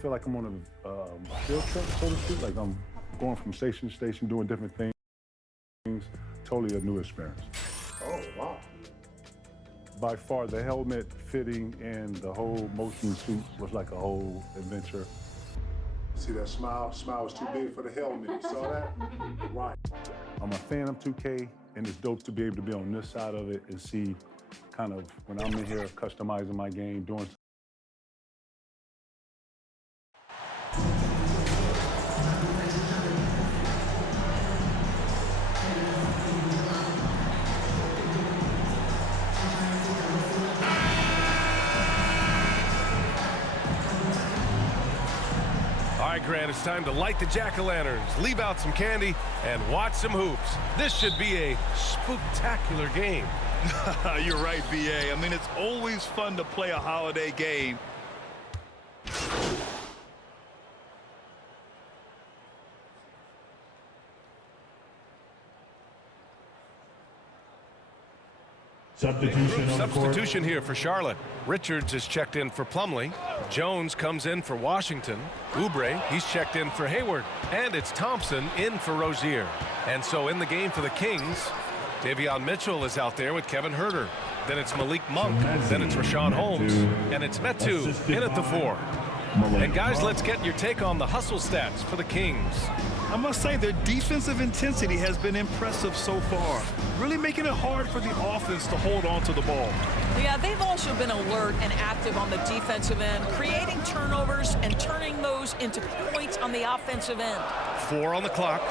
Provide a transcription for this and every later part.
feel like I'm on a field trip, so to speak. Like I'm going from station to station, doing different things. Totally a new experience. Oh, wow. By far, the helmet fitting and the whole motion suit was like a whole adventure. See that smile? Smile was too big for the helmet. You saw that? Right. I'm a fan of 2K, and it's dope to be able to be on this side of it and see kind of when I'm in here customizing my game, doing. All right, Grant, it's time to light the jack-o'-lanterns, leave out some candy, and watch some hoops. This should be a spooktacular game. You're right, B.A. I mean, it's always fun to play a holiday game. Substitution here for Charlotte. Richards is checked in for Plumlee. Jones comes in for Washington. Oubre, he's checked in for Hayward. And it's Thompson in for Rozier. And so in the game for the Kings, Davion Mitchell is out there with Kevin Huerter. Then it's Malik Monk. Then it's Richaun Holmes. And it's Metu in at the 4. And guys, let's get your take on the hustle stats for the Kings. I must say their defensive intensity has been impressive so far, really making it hard for the offense to hold on to the ball. Yeah, they've also been alert and active on the defensive end, creating turnovers and turning those into points on the offensive end. 4 on the clock.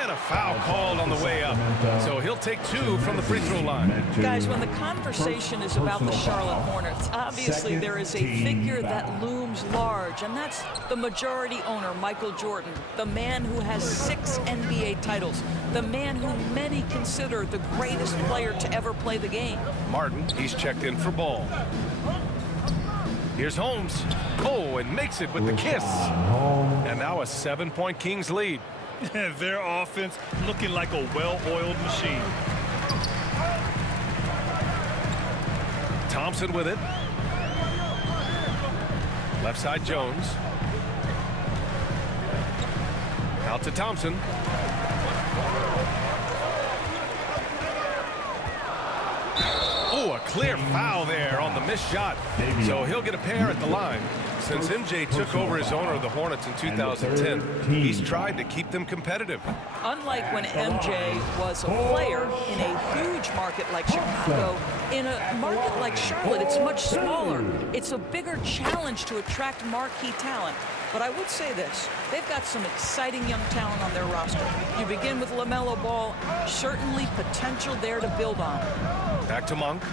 And a foul called on the way up. So he'll take 2 from the free throw line. Guys, when the conversation is about the Charlotte Hornets, obviously there is a figure that looms large, and that's the majority owner, Michael Jordan, the man who has 6 NBA titles, the man who many consider the greatest player to ever play the game. Martin, he's checked in for Ball. Here's Holmes. Oh, and makes it with the kiss. And now a 7-point Kings lead. Their offense looking like a well-oiled machine. Thompson with it. Left side Jones. Out to Thompson. Oh, a clear foul there on the missed shot. So he'll get a pair at the line. Since MJ took over as owner of the Hornets in 2010, he's tried to keep them competitive. Unlike when MJ was a player in a huge market like Chicago, in a market like Charlotte, it's much smaller. It's a bigger challenge to attract marquee talent. But I would say this, they've got some exciting young talent on their roster. You begin with LaMelo Ball, certainly potential there to build on. Back to Monk.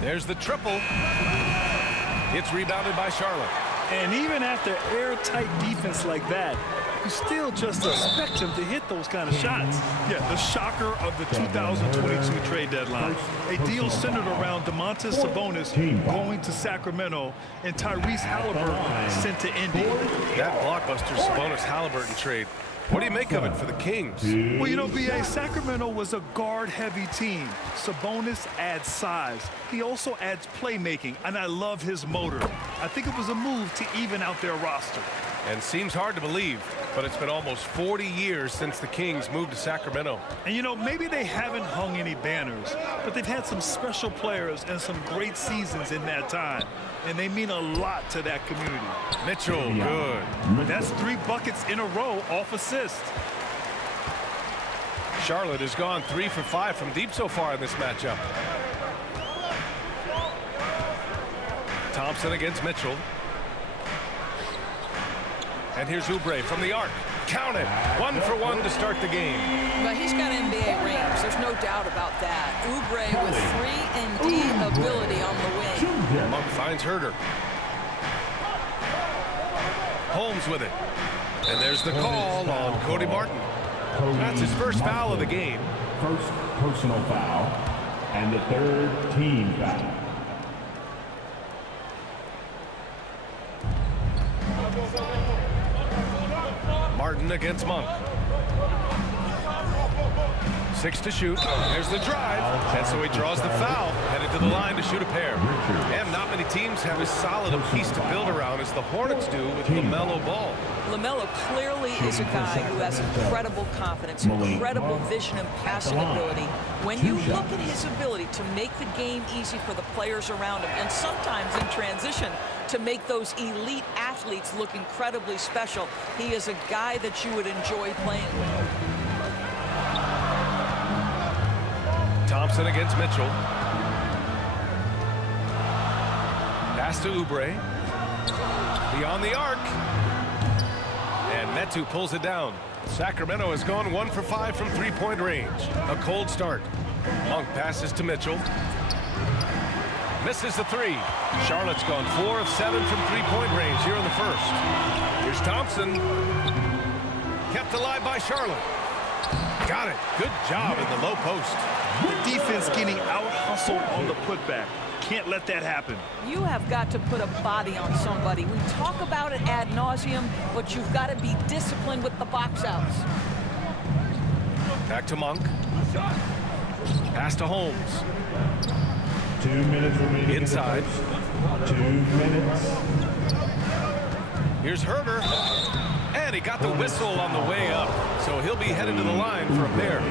There's the triple. It's rebounded by Charlotte. And even after airtight defense like that, you still just expect him to hit those kind of shots. Yeah, the shocker of the 2022 trade deadline. A deal centered around Domantas Sabonis going to Sacramento and Tyrese Halliburton sent to Indy. That blockbuster Sabonis-Halliburton trade. What do you make of it for the Kings? Well, you know, B.A., Sacramento was a guard-heavy team. Sabonis adds size. He also adds playmaking, and I love his motor. I think it was a move to even out their roster. And seems hard to believe, but it's been almost 40 years since the Kings moved to Sacramento. And, you know, maybe they haven't hung any banners, but they've had some special players and some great seasons in that time. And they mean a lot to that community. Mitchell, good. That's 3 buckets in a row off assist. Charlotte has gone 3 for 5 from deep so far in this matchup. Thompson against Mitchell. And here's Oubre from the arc. Count it. 1 for 1 to start the game. But he's got NBA range. There's no doubt about that. Oubre with 3-and-D ability on the wing. Monk finds Huerter. Holmes with it. And there's the call on Cody Martin. That's his first foul of the game. First personal foul and the 3rd team foul. Martin against Monk. 6 to shoot. There's the drive. And so he draws the foul. Headed to the line to shoot a pair. And not many teams have as solid a piece to build around as the Hornets do with LaMelo Ball. LaMelo clearly is a guy who has incredible confidence, incredible vision and passing ability. When you look at his ability to make the game easy for the players around him, and sometimes in transition to make those elite athletes look incredibly special, he is a guy that you would enjoy playing with. Thompson against Mitchell. Pass to Oubre. Beyond the arc. And Metu pulls it down. Sacramento has gone 1 for 5 from three-point range. A cold start. Monk passes to Mitchell. Misses the three. Charlotte's gone 4 of 7 from three-point range here in the first. Here's Thompson. Kept alive by Charlotte. Got it. Good job in the low post. The defense getting out-hustled on the putback. Can't let that happen. You have got to put a body on somebody. We talk about it ad nauseum, but you've got to be disciplined with the box outs. Back to Monk. Pass to Holmes. 2 minutes remaining. Inside. 2 minutes. Here's Herter. And he got the whistle on the way up. So he'll be headed to the line for a pair.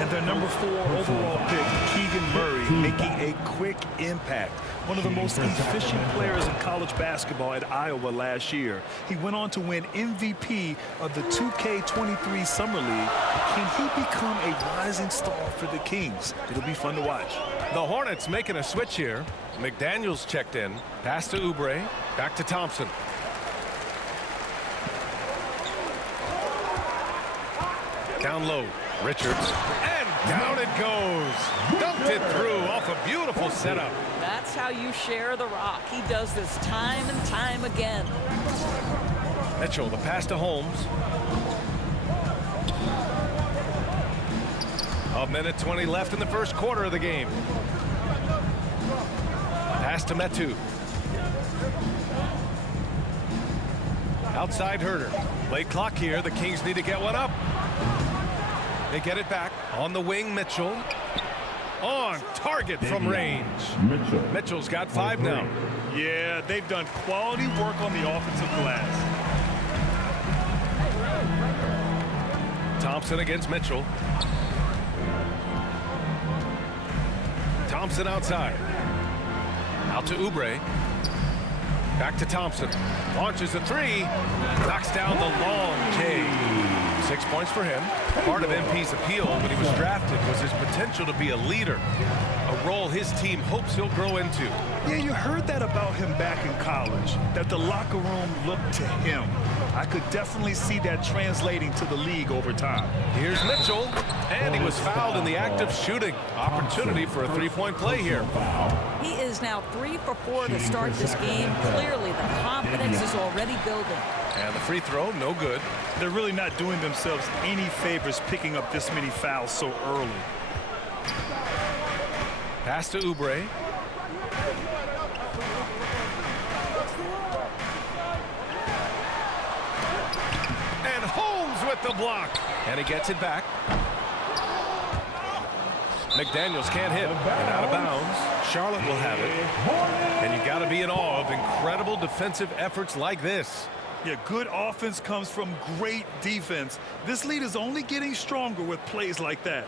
And their number 4 overall pick, Keegan Murray, making a quick impact. One of the most efficient players in college basketball at Iowa last year. He went on to win MVP of the 2K23 Summer League. Can he become a rising star for the Kings? It'll be fun to watch. The Hornets making a switch here. McDaniels checked in. Pass to Oubre. Back to Thompson. Down low. Richards. And down it goes. Dunked it through off a beautiful setup. That's how you share the rock. He does this time and time again. Mitchell, the pass to Holmes. A minute 20 left in the first quarter of the game. Pass to Metu. Outside Herter. Late clock here. The Kings need to get one up. They get it back. On the wing, Mitchell. On target from range. Mitchell's got 5 now. Yeah, they've done quality work on the offensive glass. Thompson against Mitchell. Thompson outside. Out to Oubre. Back to Thompson. Launches a 3. Knocks down the long K. 6 points for him. Part of MP's appeal when he was drafted was his potential to be a leader, a role his team hopes he'll grow into. Yeah, you heard that about him back in college, that the locker room looked to him. I could definitely see that translating to the league over time. Here's Mitchell, and he was fouled in the act of shooting. Opportunity for a three-point play here. He is now 3 for 4 to start this game. Clearly, the confidence is already building. And the free throw, no good. They're really not doing themselves any favors picking up this many fouls so early. Pass to Oubre. And Holmes with the block. And he gets it back. McDaniels can't hit. And out of bounds. Charlotte will have it. And you got to be in awe of incredible defensive efforts like this. Yeah, good offense comes from great defense. This lead is only getting stronger with plays like that.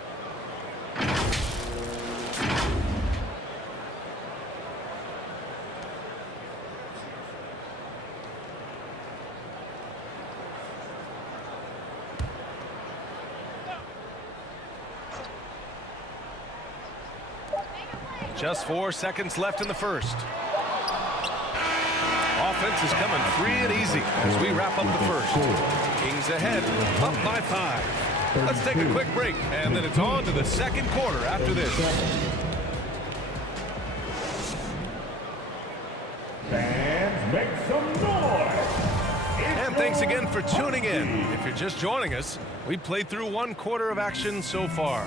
Just 4 seconds left in the first. Offense is coming free and easy as we wrap up the first. Kings ahead, up by 5. Let's take a quick break, and then it's on to the second quarter after this. Fans, make some noise. And thanks again for tuning in. If you're just joining us, We played through 1/4 of action so far.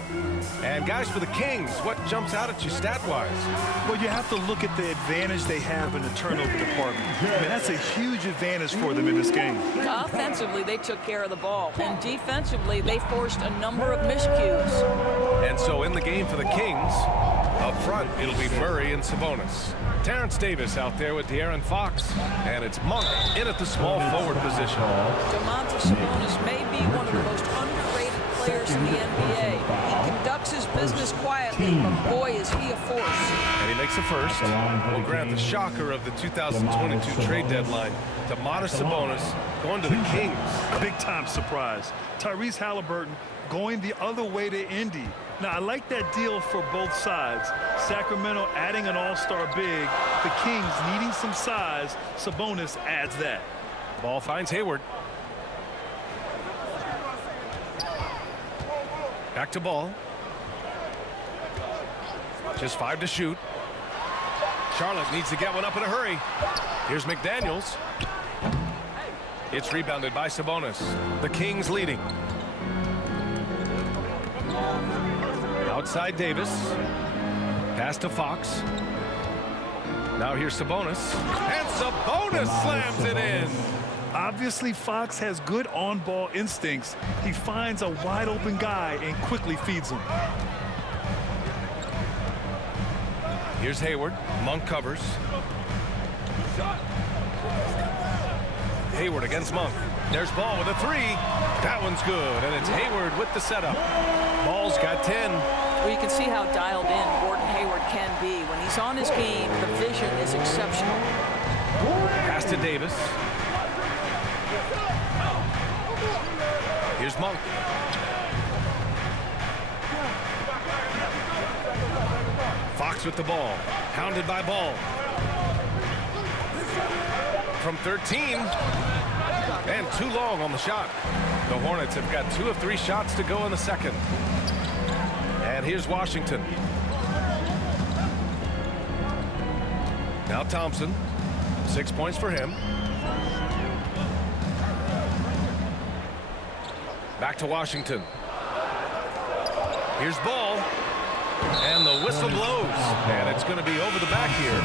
And guys, for the Kings, what jumps out at you stat-wise? Well, you have to look at the advantage they have in the turnover department. I mean, that's a huge advantage for them in this game. Offensively, they took care of the ball. And defensively, they forced a number of miscues. And so in the game for the Kings, up front, it'll be Murray and Sabonis. Terrence Davis out there with De'Aaron Fox. And it's Monk in at the small forward position. Domantas Sabonis may be one of the most underrated players in the NBA. He conducts his business quietly, but boy, is he a force. And he makes a first. We'll grant the shocker of the 2022 trade deadline. Domantas Sabonis going to the Kings. Big-time surprise. Tyrese Halliburton going the other way to Indy. Now, I like that deal for both sides. Sacramento adding an all-star big. The Kings needing some size. Sabonis adds that. Ball finds Hayward. Back to Ball. Just 5 to shoot. Charlotte needs to get one up in a hurry. Here's McDaniels. It's rebounded by Sabonis. The Kings leading. Outside Davis. Pass to Fox. Now here's Sabonis. And Sabonis slams it in. Obviously, Fox has good on-ball instincts. He finds a wide-open guy and quickly feeds him. Here's Hayward. Monk covers. Hayward against Monk. There's Ball with a 3. That one's good, and it's Hayward with the setup. Ball's got 10. Well, you can see how dialed in Gordon Hayward can be. When he's on his game, the vision is exceptional. Pass to Davis. Here's Monk. Fox with the ball. Hounded by Ball. From 13. And too long on the shot. The Hornets have got 2 of 3 shots to go in the second. And here's Washington. Now Thompson. 6 points for him. Back to Washington. Here's Ball. And the whistle blows. And it's going to be over the back here.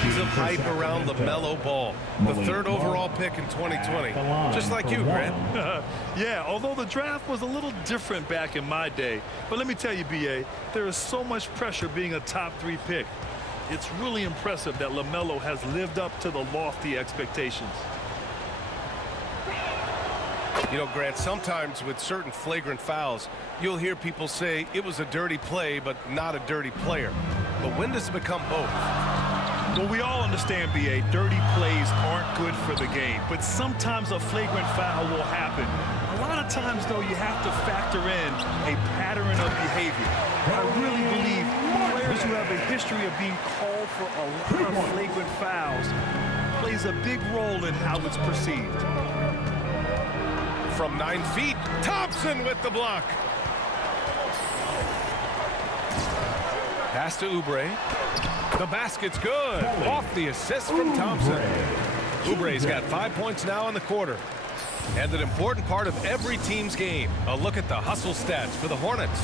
Tons of hype around LaMelo Ball. The 3rd overall pick in 2020. Just like you, Grant. Yeah, although the draft was a little different back in my day. But let me tell you, B.A., there is so much pressure being a top 3 pick. It's really impressive that LaMelo has lived up to the lofty expectations. You know, Grant, sometimes with certain flagrant fouls, you'll hear people say it was a dirty play, but not a dirty player. But when does it become both? Well, we all understand, B.A., dirty plays aren't good for the game, but sometimes a flagrant foul will happen. A lot of times, though, you have to factor in a pattern of behavior. I really believe players who have a history of being called for a lot of flagrant fouls plays a big role in how it's perceived. From 9 feet, Thompson with the block. Pass to Oubre. The basket's good. Off the assist from Thompson. Oubre's got 5 points now in the quarter. And an important part of every team's game. A look at the hustle stats for the Hornets.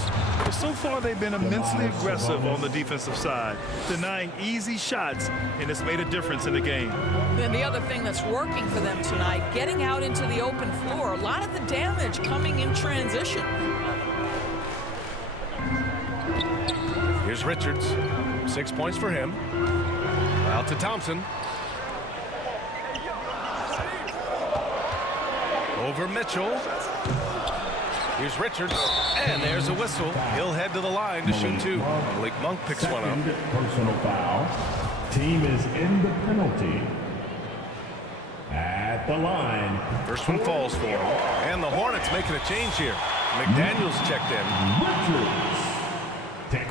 So far, they've been immensely aggressive on the defensive side, denying easy shots, and it's made a difference in the game. And the other thing that's working for them tonight, getting out into the open floor. A lot of the damage coming in transition. Here's Richards. 6 points for him. Out to Thompson. Over Mitchell. Here's Richards. And there's a whistle. He'll head to the line to shoot 2. Malik Monk picks one up. Personal foul. Team is in the penalty. At the line. First one falls for him. And the Hornets making a change here. McDaniels checked in.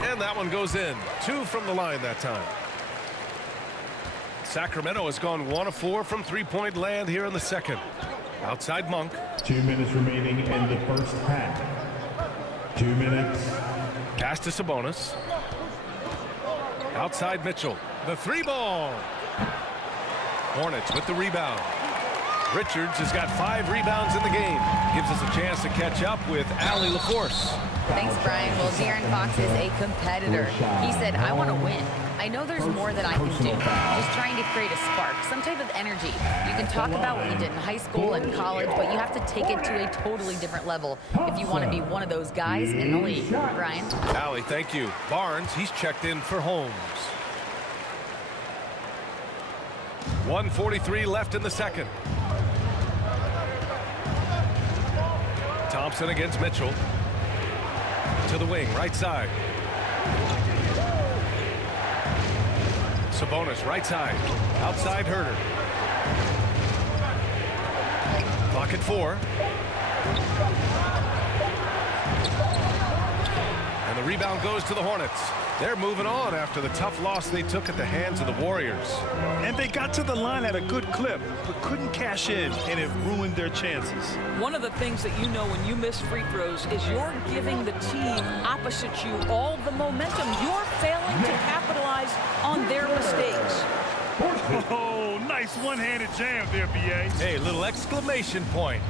And that one goes in. 2 from the line that time. Sacramento has gone 1 of 4 from 3-point land here in the second. Outside Monk. 2 minutes remaining in the first half. 2 minutes. Pass to Sabonis. Outside Mitchell. The 3 ball. Hornets with the rebound. Richards has got 5 rebounds in the game. Gives us a chance to catch up with Allie LaForce. Thanks, Brian. Well, De'Aaron Fox is a competitor. He said, I want to win. I know there's more that I can do. Just trying to create a spark, some type of energy. You can talk about what you did in high school and college, but you have to take it to a totally different level if you want to be one of those guys in the league. Brian? Allie, thank you. Barnes, he's checked in for Holmes. 1:43 left in the second. Thompson against Mitchell. To the wing, right side. Sabonis, right side. Outside Herter. Clock at 4. And the rebound goes to the Hornets. They're moving on after the tough loss they took at the hands of the Warriors. And they got to the line at a good clip, but couldn't cash in, and it ruined their chances. One of the things that you know when you miss free throws is you're giving the team opposite you all the momentum. You're failing to capitalize on their mistakes. Oh, nice one-handed jam there, B.A. Hey, little exclamation point.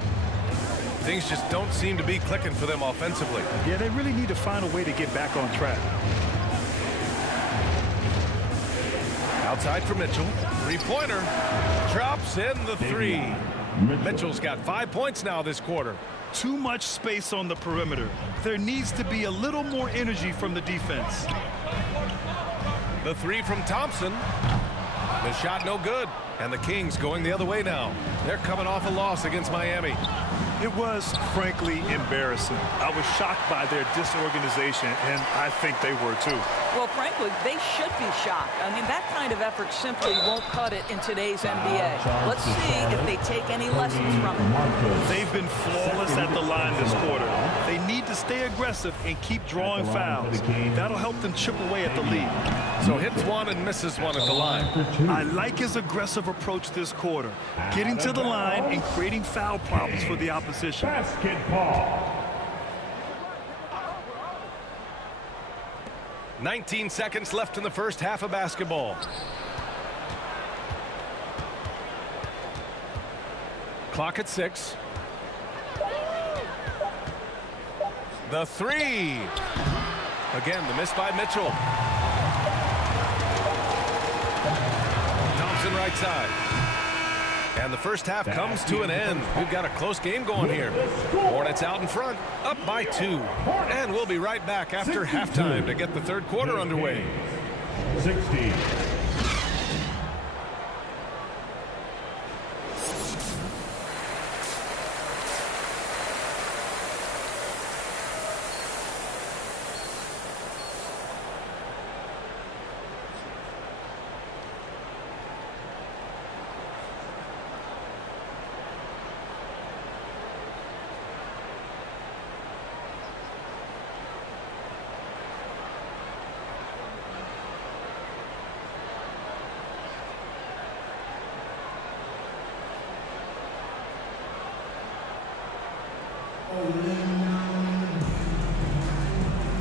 Things just don't seem to be clicking for them offensively. Yeah, they really need to find a way to get back on track. Outside for Mitchell. 3-pointer. Drops in the 3. Mitchell's got 5 points now this quarter. Too much space on the perimeter. There needs to be a little more energy from the defense. The 3 from Thompson. The shot no good. And the Kings going the other way now. They're coming off a loss against Miami. It was, frankly, embarrassing. I was shocked by their disorganization, and I think they were too. Well, frankly, they should be shocked. I mean, that kind of effort simply won't cut it in today's NBA. Let's see if they take any lessons from it. They've been flawless at the line this quarter. They need to stay aggressive and keep drawing fouls. That'll help them chip away at the lead. So hits one and misses one at the line. I like his aggressive approach this quarter, getting to the line and creating foul problems for the opposition. Basketball. 19 seconds left in the first half of basketball. Clock at 6. The 3. Again, the miss by Mitchell. Thompson right side. And the first half comes to an end. We've got a close game going here. Hornets out in front, up by 2. And we'll be right back after halftime to get the third quarter underway. 60.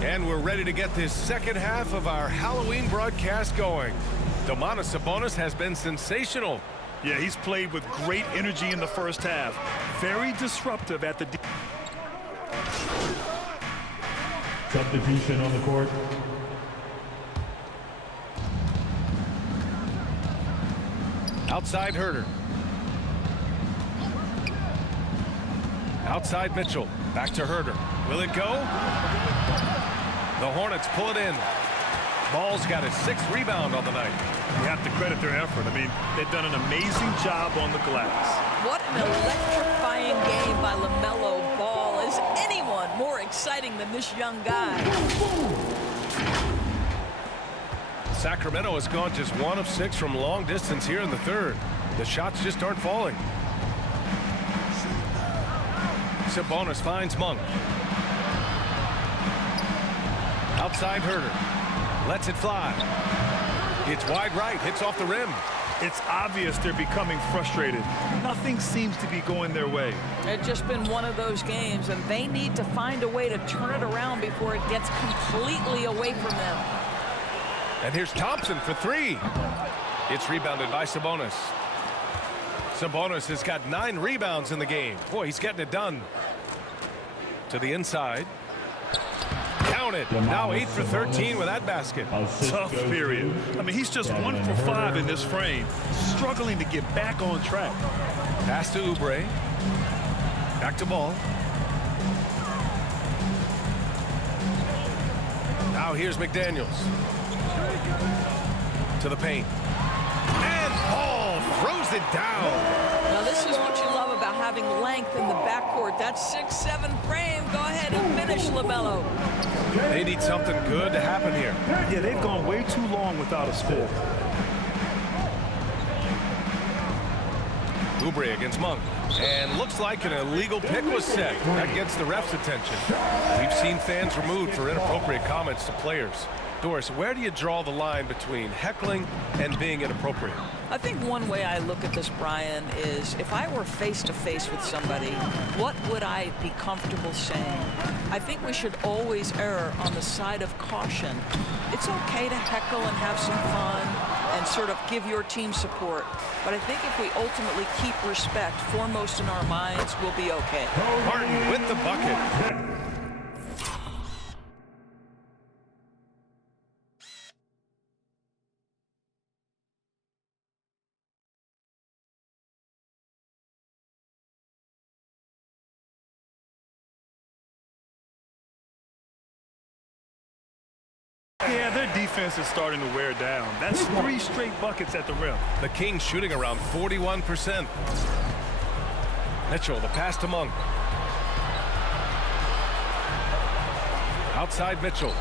And we're ready to get this second half of our Halloween broadcast going. Domantas Sabonis has been sensational. Yeah, he's played with great energy in the first half. Very disruptive at the... Substitution on the court. Outside Herter. Outside Mitchell. Back to Herter. Will it go? The Hornets pull it in. Ball's got his 6th rebound on the night. You have to credit their effort. I mean, they've done an amazing job on the glass. What an electrifying game by LaMelo Ball. Is anyone more exciting than this young guy? Sacramento has gone just 1 of 6 from long distance here in the third. The shots just aren't falling. Sabonis finds Monk. Outside Herter. Lets it fly. It's wide right. Hits off the rim. It's obvious they're becoming frustrated. Nothing seems to be going their way. It's just been one of those games, and they need to find a way to turn it around before it gets completely away from them. And here's Thompson for 3. It's rebounded by Sabonis. Sabonis has got 9 rebounds in the game. Boy, he's getting it done. To the inside. Counted. Now 8 for 13 with that basket. Tough period. I mean, he's just 1 for 5 in this frame. Struggling to get back on track. Pass to Oubre. Back to Ball. Now here's McDaniels. To the paint. And Ball throws it down. Now this is what you love about having length in the backcourt. That 6-7 frame. Go ahead and finish, LaMelo. They need something good to happen here. Yeah, they've gone way too long without a score. Oubre against Monk. And looks like an illegal pick was set. That gets the ref's attention. We've seen fans removed for inappropriate comments to players. Doris, where do you draw the line between heckling and being inappropriate? I think one way I look at this, Brian, is if I were face-to-face with somebody, what would I be comfortable saying? I think we should always err on the side of caution. It's okay to heckle and have some fun and sort of give your team support. But I think if we ultimately keep respect foremost in our minds, we'll be okay. Martin with the bucket. Yeah, their defense is starting to wear down. That's 3 straight buckets at the rim. The Kings shooting around 41%. Mitchell, the pass to Monk. Outside Mitchell.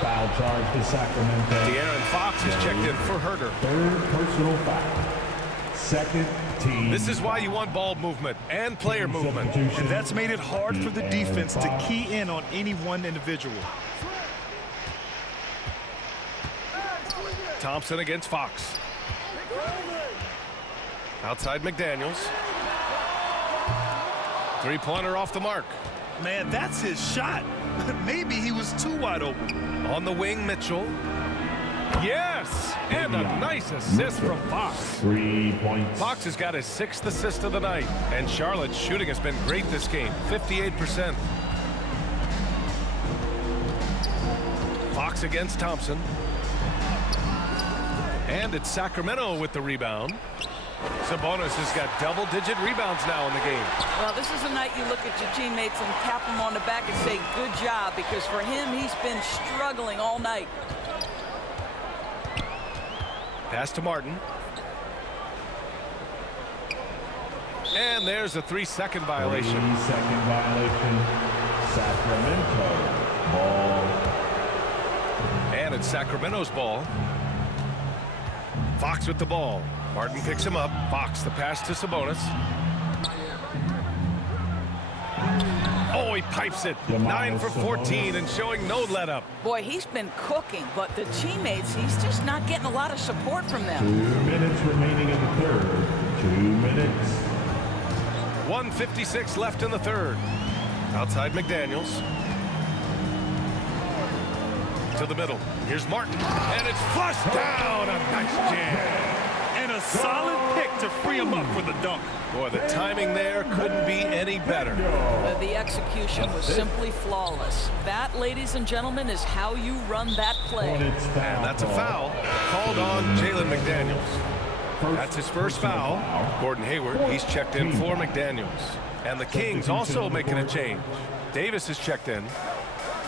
Foul charge to Sacramento. De'Aaron Fox is checked in for Herder. 3rd personal foul. 2nd team. This is why you want ball movement and player movement. And that's made it hard for the defense to key in on any one individual. Thompson against Fox. Outside McDaniels. 3-pointer off the mark. Man, that's his shot. Maybe he was too wide open. On the wing, Mitchell. Yes! And a nice assist from Fox. 3 points. Fox has got his 6th assist of the night. And Charlotte's shooting has been great this game. 58%. Fox against Thompson. And it's Sacramento with the rebound. Sabonis has got double-digit rebounds now in the game. Well, this is a night you look at your teammates and tap them on the back and say, good job, because for him, he's been struggling all night. Pass to Martin. And there's a 3-second violation. 3-second violation. Sacramento ball. And it's Sacramento's ball. Fox with the ball. Martin picks him up. Fox, the pass to Sabonis. Oh, he pipes it. 9 for 14 and showing no let-up. Boy, he's been cooking, but the teammates, he's just not getting a lot of support from them. 2 minutes remaining in the 3rd. 2 minutes. 1:56 left in the 3rd. Outside McDaniels. To the middle. Here's Martin. And it's flushed down. A nice jam. And a solid pick to free him up for the dunk. Boy, the timing there couldn't be any better. The execution was simply flawless. That, ladies and gentlemen, is how you run that play. And that's a foul called on Jalen McDaniels. That's his first foul. Gordon Hayward, he's checked in for McDaniels. And the Kings also making a change. Davis is checked in.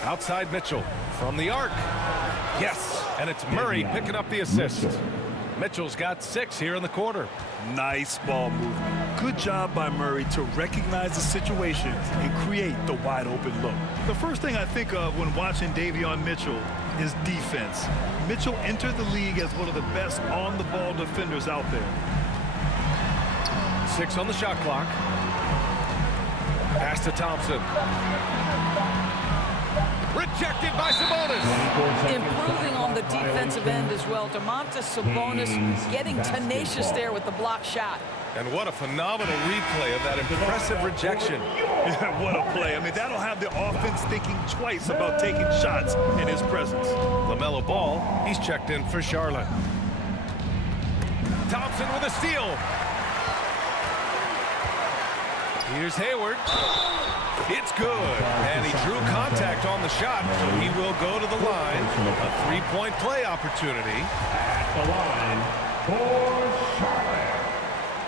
Outside Mitchell from the arc. Yes, and it's Murray picking up the assist. Mitchell's got 6 here in the quarter. Nice ball movement. Good job by Murray to recognize the situation and create the wide open look. The first thing I think of when watching Davion Mitchell is defense. Mitchell entered the league as one of the best on-the-ball defenders out there. 6 on the shot clock. Pass to Thompson. Rejected by Sabonis. Improving on the defensive end as well. Domantas Sabonis getting tenacious there with the block shot. And what a phenomenal replay of that impressive rejection. What a play. I mean, that'll have the offense thinking twice about taking shots in his presence. LaMelo Ball, he's checked in for Charlotte. Thompson with a steal. Here's Hayward. It's good. And he drew contact on the shot, so he will go to the line. A three-point play opportunity. At the line for Charlotte,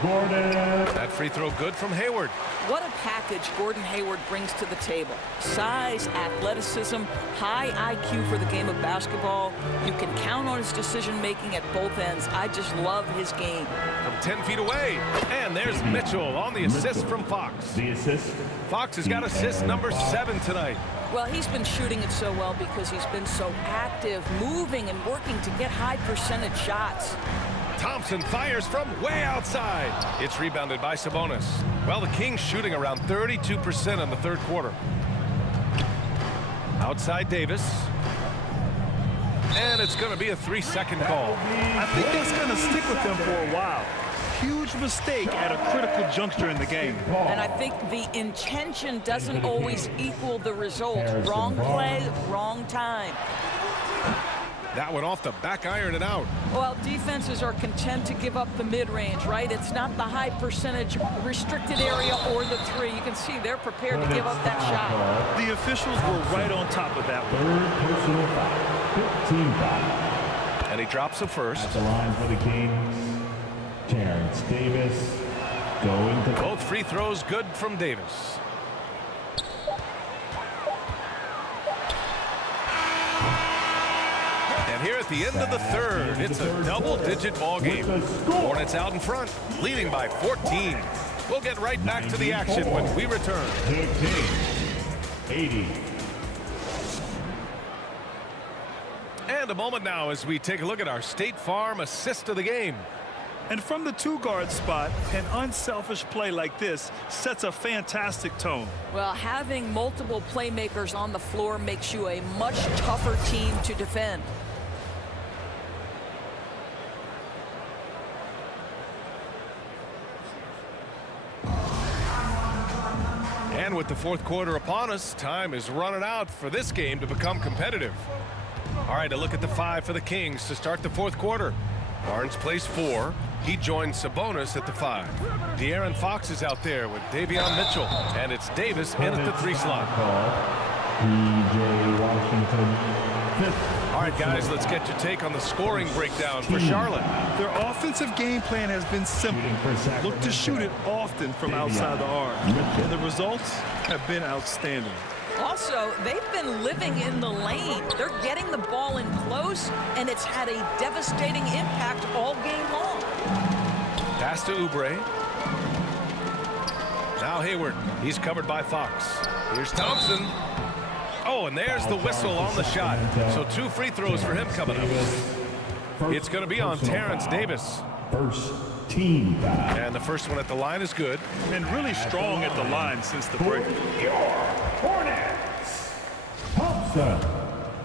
Gordon. That free throw good from Hayward. What a package Gordon Hayward brings to the table. Size, athleticism, high IQ for the game of basketball. You can count on his decision-making at both ends. I just love his game. From 10 feet away. And there's Mitchell on the assist from Fox. The assist. Fox has got assist number 7 tonight. Well, he's been shooting it so well because he's been so active, moving and working to get high percentage shots. Thompson fires from way outside. It's rebounded by Sabonis. Well, the Kings shooting around 32% in the third quarter. Outside Davis. And it's going to be a 3-second call. I think that's going to stick with them for a while. Huge mistake at a critical juncture in the game. And I think the intention doesn't always equal the result. Wrong play, wrong time. That one off the back iron and out. Well, defenses are content to give up the mid-range, right? It's not the high percentage restricted area or the three. You can see they're prepared to give up that shot. The officials were right on top of that one. Third personal foul. 15 foul. And he drops the first. At the line for the Kings, Terrence Davis going to Both free throws good from Davis. And here at the end of the third, it's a double-digit ball game. Hornets out in front, leading by 14. We'll get right back to the action when we return. the Kings. 80. And a moment now as we take a look at our State Farm assist of the game. And from the two-guard spot, an unselfish play like this sets a fantastic tone. Well, having multiple playmakers on the floor makes you a much tougher team to defend. And with the fourth quarter upon us, time is running out for this game to become competitive. All right, a look at the 5 for the Kings to start the fourth quarter. Barnes plays 4. He joins Sabonis at the 5. De'Aaron Fox is out there with Davion Mitchell. And it's Davis in at the 3 slot. P.J. Washington. All right, guys, let's get your take on the scoring breakdown for Charlotte. Their offensive game plan has been simple. Look to shoot it often from outside the arc. And the results have been outstanding. Also, they've been living in the lane. They're getting the ball in close, and it's had a devastating impact all game long. Pass to Oubre. Now Hayward. He's covered by Fox. Here's Thompson. Oh, and there's the whistle on the shot. So 2 free throws for him coming up. It's going to be on Terrence Davis. First team foul. And the first one at the line is good. And really strong at the line since the break. Your Hornets. Thompson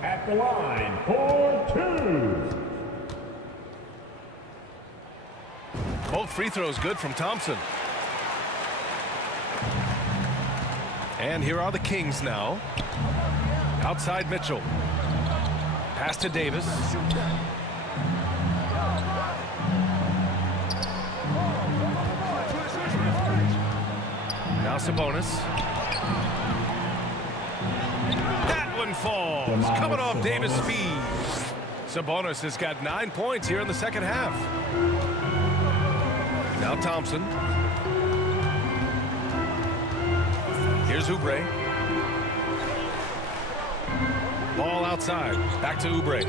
at the line for 2. Both free throws good from Thompson. And here are the Kings now. Outside Mitchell. Pass to Davis. Now Sabonis. That one falls. Coming off Davis' feed. Sabonis has got 9 points here in the second half. Now Thompson. Here's Oubre. Ball outside. Back to Oubre.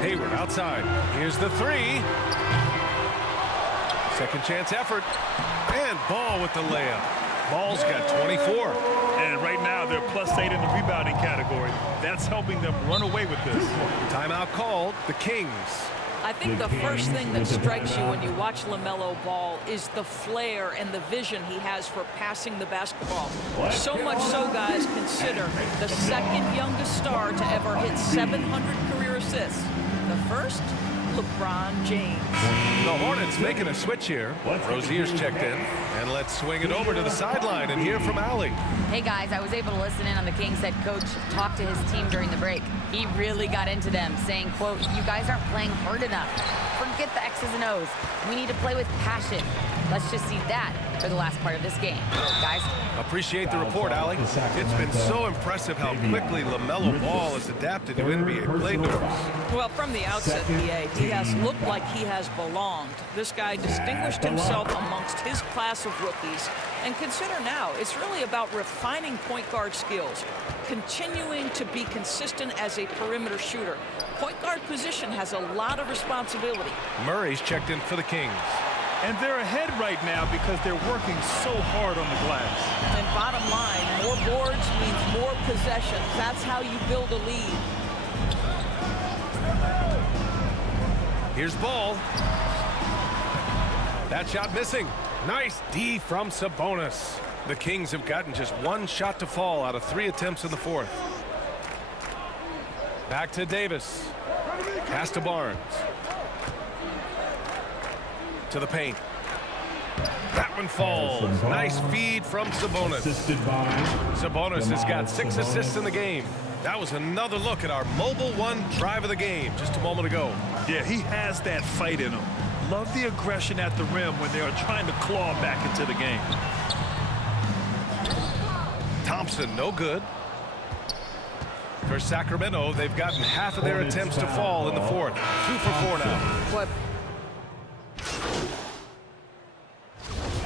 Hayward outside. Here's the 3. Second chance effort. And Ball with the layup. Ball's got 24. And right now they're +8 in the rebounding category. That's helping them run away with this. Timeout called. The Kings. I think the first thing that strikes you when you watch LaMelo Ball is the flair and the vision he has for passing the basketball. So much so, guys, consider the second youngest star to ever hit 700 career assists. The first, LeBron James. The Hornets making a switch here. Rozier's checked in. And let's swing it over to the sideline and hear from Allie. Hey guys, I was able to listen in on the Kings head coach talk to his team during the break. He really got into them, saying, quote, "You guys aren't playing hard enough. Forget the X's and O's. We need to play with passion. Let's just see that for the last part of this game. Guys." Appreciate the report, Allie. It's been so impressive how quickly LaMelo Ball has adapted to NBA play norms. Well, from the outset, B.A., Diaz looked like he has belonged. This guy distinguished himself amongst his class of rookies. And consider now, it's really about refining point guard skills, continuing to be consistent as a perimeter shooter. Point guard position has a lot of responsibility. Murray's checked in for the Kings. And they're ahead right now because they're working so hard on the glass. And bottom line, more boards means more possessions. That's how you build a lead. Here's Ball. That shot missing. Nice D from Sabonis. The Kings have gotten just one shot to fall out of 3 attempts in the fourth. Back to Davis. Pass to Barnes. To the paint. That one falls. Nice feed from Sabonis. Sabonis has got 6 assists in the game. That was another look at our mobile one drive of the game just a moment ago. Yeah, he has that fight in him. Love the aggression at the rim when they are trying to claw back into the game. Thompson, no good. For Sacramento, they've gotten half of their attempts to fall in the fourth. 2 for 4 now. What?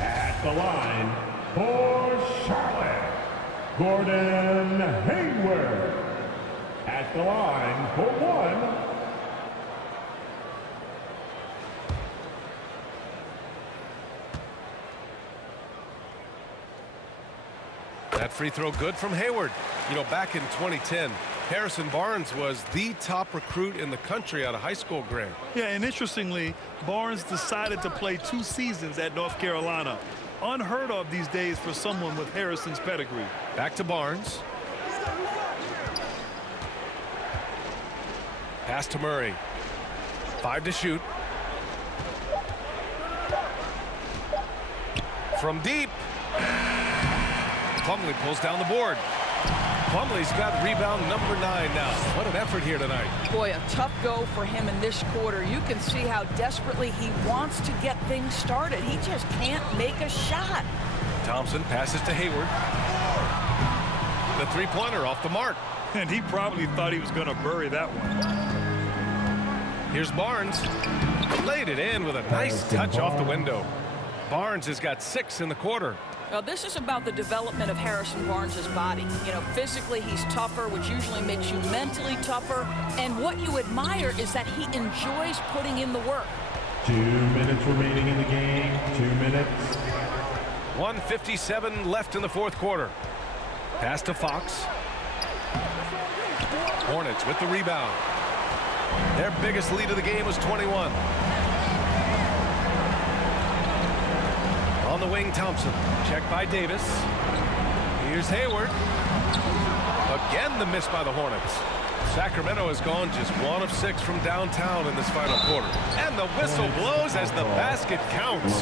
At the line for Charlotte, Gordon Hayward. At the line for 1. That free throw good from Hayward. You know, back in 2010, Harrison Barnes was the top recruit in the country out of high school, Grant. Yeah, and interestingly, Barnes decided to play 2 seasons at North Carolina. Unheard of these days for someone with Harrison's pedigree. Back to Barnes. Pass to Murray. 5 to shoot. From deep. Plumlee pulls down the board. Plumlee's got rebound number 9 now. What an effort here tonight. Boy, a tough go for him in this quarter. You can see how desperately he wants to get things started. He just can't make a shot. Thompson passes to Hayward. The three-pointer off the mark. And he probably thought he was going to bury that one. Here's Barnes. Laid it in with a nice touch off the window. Barnes has got 6 in the quarter. Well, this is about the development of Harrison Barnes' body. You know, physically he's tougher, which usually makes you mentally tougher. And what you admire is that he enjoys putting in the work. 2 minutes remaining in the game. 2 minutes. 1:57 left in the fourth quarter. Pass to Fox. Hornets with the rebound. Their biggest lead of the game was 21. On the wing, Thompson. Checked by Davis. Here's Hayward. Again, the miss by the Hornets. Sacramento has gone just 1 of 6 from downtown in this final quarter. And the whistle blows as the basket counts.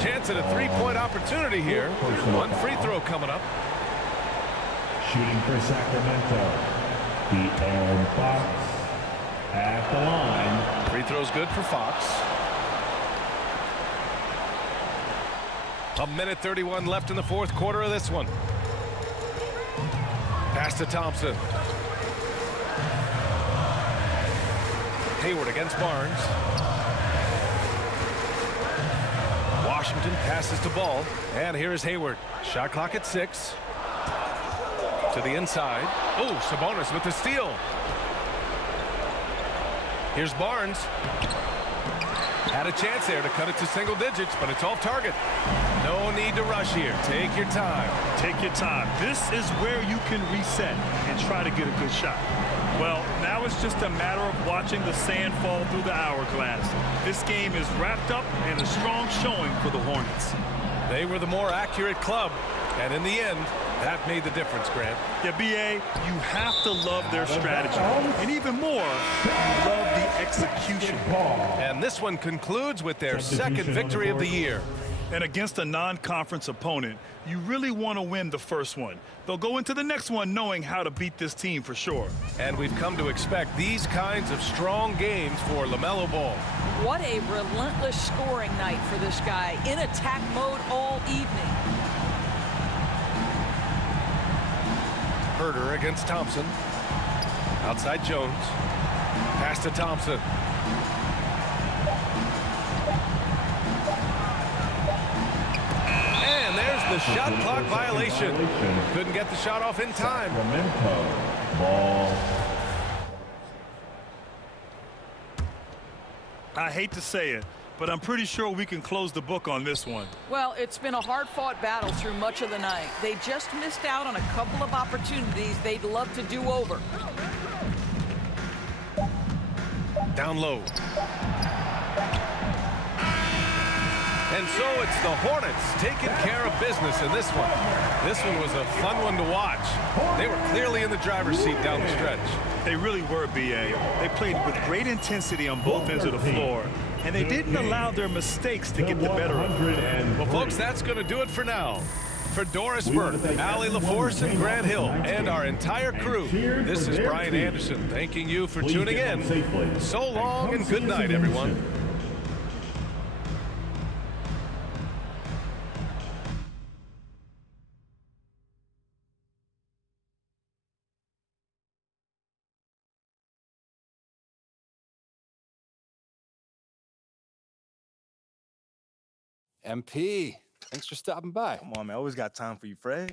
Chance at a 3-point opportunity here. 1 free throw coming up. Shooting for Sacramento, De'Aaron Fox. At the line. Free throw's good for Fox. 1:31 left in the fourth quarter of this one. Pass to Thompson. Hayward against Barnes. Washington passes to Ball. And here is Hayward. Shot clock at 6. To the inside. Oh, Sabonis with the steal. Here's Barnes. Had a chance there to cut it to single digits, but it's off target. No need to rush here. Take your time. Take your time. This is where you can reset and try to get a good shot. Well, now it's just a matter of watching the sand fall through the hourglass. This game is wrapped up in a strong showing for the Hornets. They were the more accurate club, and in the end, that made the difference, Grant. Yeah, B.A., you have to love their strategy. And even more, you love the execution. And this one concludes with their second victory of the year. And against a non-conference opponent, you really want to win the first one. They'll go into the next one knowing how to beat this team for sure. And we've come to expect these kinds of strong games for LaMelo Ball. What a relentless scoring night for this guy, in attack mode all evening. Herter against Thompson. Outside Jones. Pass to Thompson. And there's the shot clock violation. Couldn't get the shot off in time. Sacramento ball. I hate to say it, but I'm pretty sure we can close the book on this one. Well, it's been a hard-fought battle through much of the night. They just missed out on a couple of opportunities they'd love to do over. Down low. And so it's the Hornets taking care of business in this one. This one was a fun one to watch. They were clearly in the driver's seat down the stretch. They really were, B.A. They played with great intensity on both ends of the floor, and they didn't allow their mistakes to get the better of them. Well, folks, that's going to do it for now. For Doris Burke, Allie LaForce, and Grant Hill, and our entire crew, this is Brian Anderson thanking you for tuning in. So long and good night, everyone. MP, thanks for stopping by. Come on, man. I always got time for you, Fred.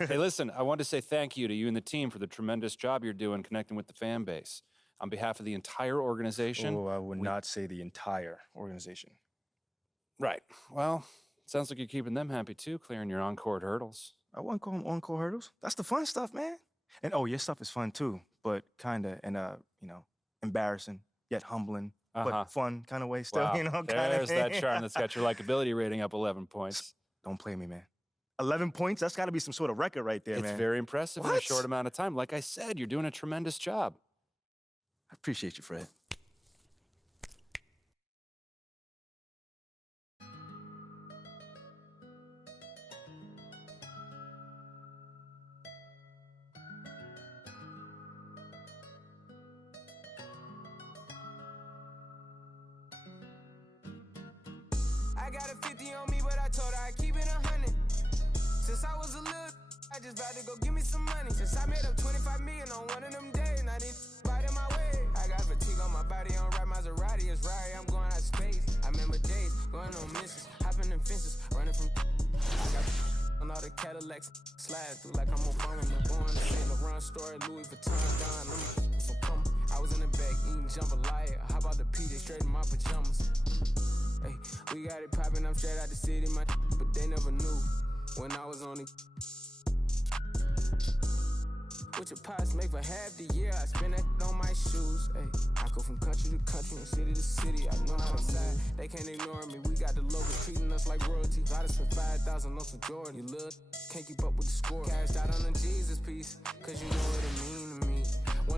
Hey, listen, I wanted to say thank you to you and the team for the tremendous job you're doing connecting with the fan base. On behalf of the entire organization. Oh, I would not say the entire organization. Right. Well, sounds like you're keeping them happy too, clearing your on-court hurdles. I wouldn't call them on-court hurdles. That's the fun stuff, man. And oh, your stuff is fun too, but kind of in a, embarrassing yet humbling, but fun kind of way still, Wow. There's that charm that's got your likability rating up 11 points. Don't play me, man. 11 points? That's got to be some sort of record right there, man. It's very impressive in a short amount of time. Like I said, you're doing a tremendous job. I appreciate you, Fred. I got a 50 on me, but I told her I keep it 100. Since I was a little, I just about to go give me some money. Since I made up 25 million on one of them days, and I didn't bite in my way. I got fatigue on my body, on right Maserati, it's Rari, I'm going out of space. I remember days, going on missions, hopping in fences, running from I got on all the Cadillacs, slide through like I'm on phone. I'm going to send a run story, Louis Vuitton, Don, I'm so come. I was in the back eating jambalaya, how about the PJ straight in my pajamas? Hey, we got it poppin', I'm straight out the city, but they never knew when I was on it. What your pots make for half the year, I spend that on my shoes. Hey, I go from country to country and city to city. I know how to side, they can't ignore me. We got the locals treating us like royalty. I just spent 5,000 on some Jordan. You little can't keep up with the score. Cashed out